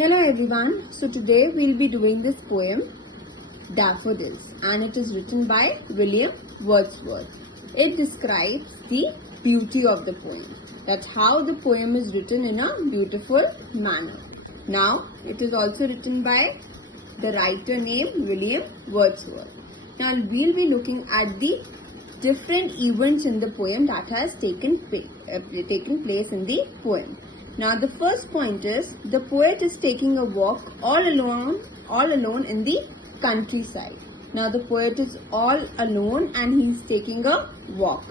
Hello everyone, so today we'll be doing this poem Daffodils, and it is written by William Wordsworth. It describes the beauty of the poem, that's how the poem is written in a beautiful manner. Now it is also written by the writer named William Wordsworth. Now we'll be looking at the different events in the poem that has taken place in the poem. Now the first point is the poet is taking a walk all alone in the countryside. Now the poet is all alone and he is taking a walk.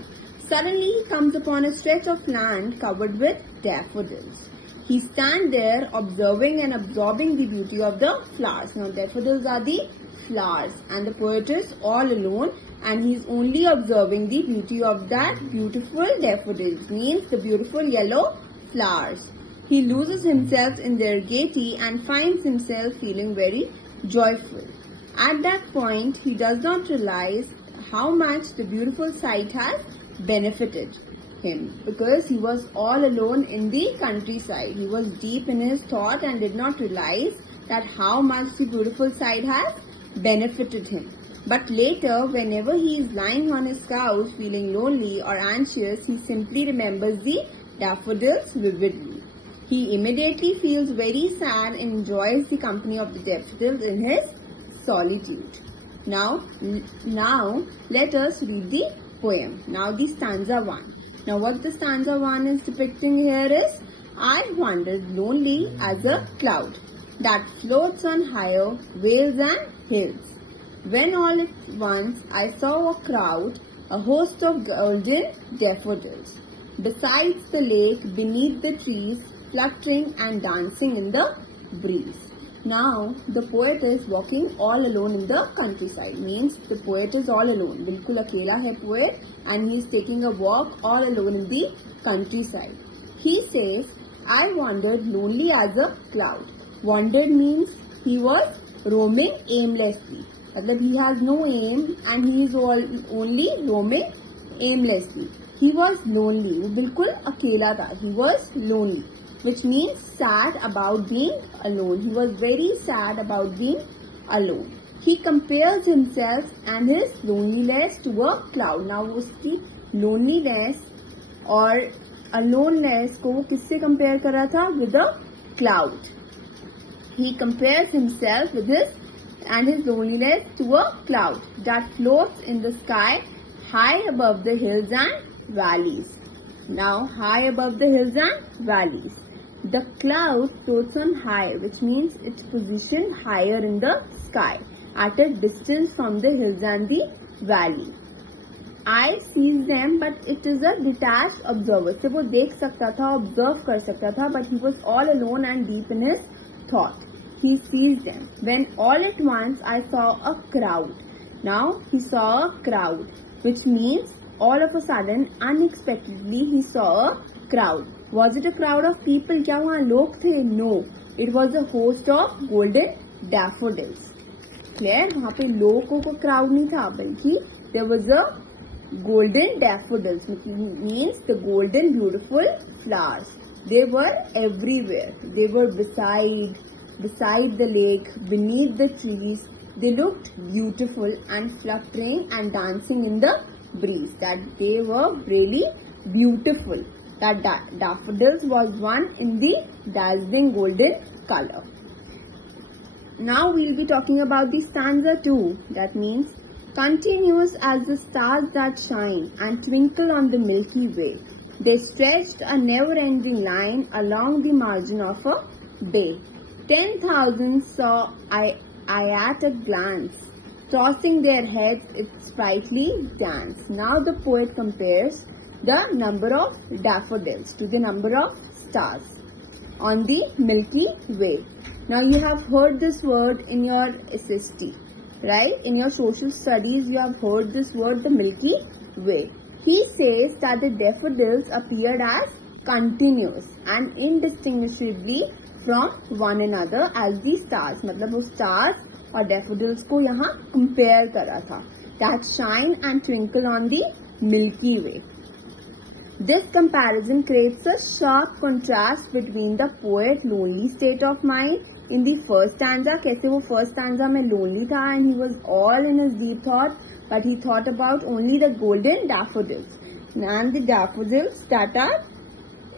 Suddenly he comes upon a stretch of land covered with daffodils. He stands there observing and absorbing the beauty of the flowers. Now daffodils are the flowers and the poet is all alone and he is only observing the beauty of that beautiful daffodils, means the beautiful yellow flowers. He loses himself in their gaiety and finds himself feeling very joyful. At that point, he does not realize how much the beautiful sight has benefited him, because he was all alone in the countryside. He was deep in his thought and did not realize that how much the beautiful sight has benefited him. But later, whenever he is lying on his couch feeling lonely or anxious, he simply remembers the daffodils vividly. He immediately feels very sad and enjoys the company of the daffodils in his solitude. Now let us read the poem. Now the stanza 1. Now what the stanza 1 is depicting here is, I wandered lonely as a cloud that floats on higher vales and hills, when all at once I saw a crowd, a host of golden daffodils, besides the lake, beneath the trees, fluttering and dancing in the breeze. Now the poet is walking all alone in the countryside, means the poet is all alone. बिल्कुल अकेला है poet and he is taking a walk all alone in the countryside. He says, I wandered lonely as a cloud. Wandered means he was roaming aimlessly. मतलब he has no aim and he is only roaming aimlessly. He was lonely. वो बिल्कुल अकेला था. He was lonely, which means sad about being alone. He was very sad about being alone. He compares himself and his loneliness to a cloud. Now उसकी loneliness और aloneness को वो किससे compare कर रहा था? With a cloud. He compares himself with his loneliness to a cloud that floats in the sky high above the hills and valleys. Now high above the hills and valleys. The cloud floats on high, which means it's positioned higher in the sky at a distance from the hills and the valley. I sees them, but it is a detached observer. So वो देख सकता था, observe कर सकता था, but he was all alone and deep in his thought. He sees them. When all at once I saw a crowd. Now he saw a crowd, which means all of a sudden, unexpectedly, he saw a crowd. Was it a crowd of people? क्या वहाँ लोग थे? No. It was a host of golden daffodils. Clear? वहाँ पे लोगों को crowd नहीं था, बल्कि there was a golden daffodils, which means the golden beautiful flowers. They were everywhere. They were beside the lake, beneath the trees. They looked beautiful and fluttering and dancing in the breeze. That they were really beautiful. That daffodils was one in the dazzling golden color. Now we'll be talking about the stanza 2. That means, continuous as the stars that shine and twinkle on the Milky Way, they stretched a never-ending line along the margin of a bay. 10,000 saw I at a glance, tossing their heads its sprightly dance. Now the poet compares the number of daffodils to the number of stars on the Milky Way. Now you have heard this word in your SST, right? In your social studies you have heard this word, the Milky Way. He says that the daffodils appeared as continuous and indistinguishably from one another as the stars. मतलब वो stars और daffodils को यहाँ compare करा था. That shine and twinkle on the Milky Way. This comparison creates a sharp contrast between the poet's lonely state of mind in the first stanza, कैसे वो first stanza में lonely था and he was all in his deep thought, but he thought about only the golden daffodils and the daffodils that are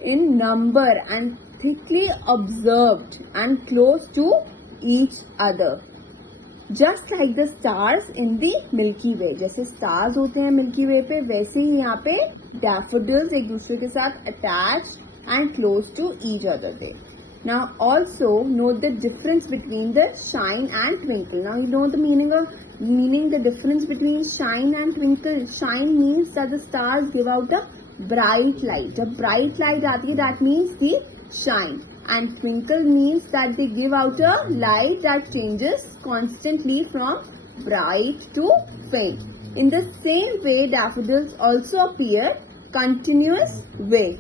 in number and thickly observed and close to each other. Just like the stars in the Milky Way, जैसे stars होते हैं Milky Way पे, वैसे ही यहाँ पे daffodils एक दूसरे के साथ attached and close to each other थे. Now also note the difference between the shine and twinkle. Now you know the difference between shine and twinkle. Shine means that the stars give out a bright light. जब bright light आती है, that means the shine. And twinkle means that they give out a light that changes constantly from bright to faint. In the same way, daffodils also appear continuous way.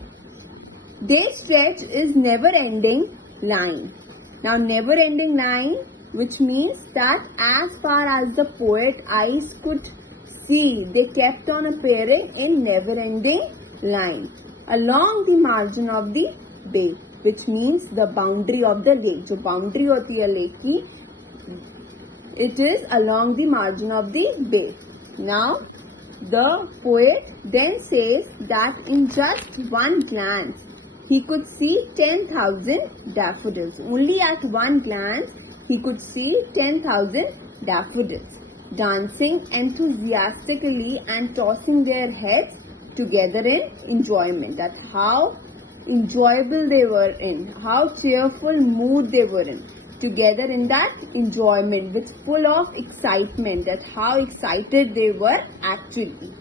They stretch is never-ending line. Now, never-ending line, which means that as far as the poet's eyes could see, they kept on appearing in never-ending line along the margin of the bay, which means the boundary of the lake. जो boundary होती है lake की, it is along the margin of the bay. Now, the poet then says that in just one glance, he could see 10,000 daffodils. Only at one glance, he could see 10,000 daffodils dancing enthusiastically and tossing their heads together in enjoyment. That's how enjoyable they were in, how cheerful mood they were in, together in that enjoyment, with full of excitement, that how excited they were actually.